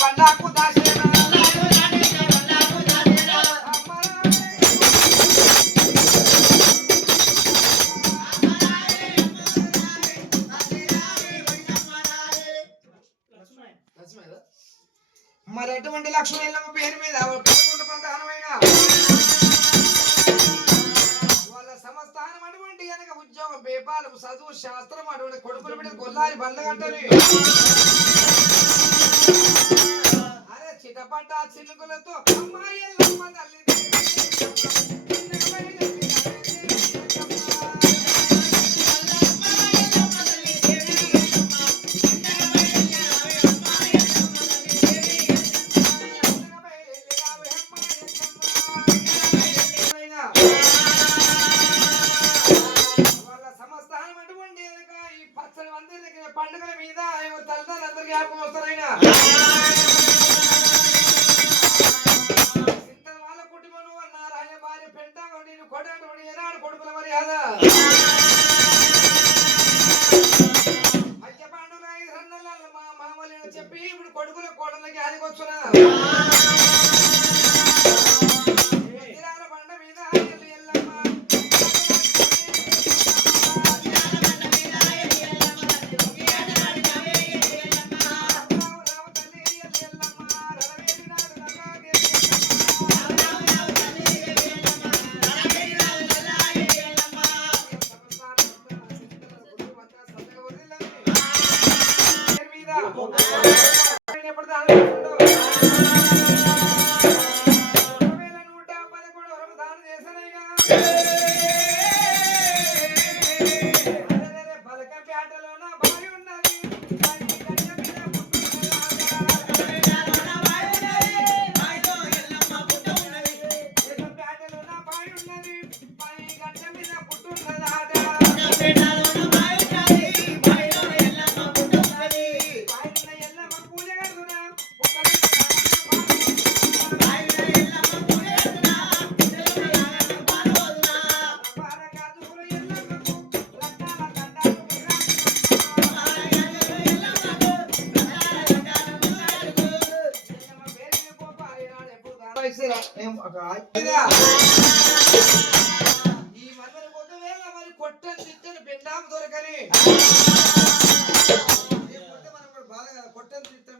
పండాకు దాసేనా మరి అటువంటి లక్ష్మీలమ్మ పేరు మీద ప్రధానమైన వాళ్ళ సంస్థానం అటువంటి కనుక ఉద్యోగం పేపాలు చదువు శాస్త్రం అటువంటి కొడుకులు బిడ్డ కొల్లారి బండ్లగంటని అరే చిటపట చిలుకులతో అమ్మాయి తల్లి పండుగల మీద తల్లిదండ్రులందరూ జ్ఞాపకం వస్తారైనా వాళ్ళ కుటుంబం అన్నారు ఆయన భార్య పెంట నేను కొడేటువంటి ఏనాడు కొడుకుల మర్యాద మధ్య పాండువులు 5 రన్నెల మా మామూలు చెప్పి ఇప్పుడు కొడుకుల కోడలకి ఆదికొచ్చునా బండ మీద ఎల్లమ్మ ఈ మధ్యన ఒకవేళ మరి కొట్టని తిట్టని పెండాము దొరకని బాగా కొట్టని తిట్టని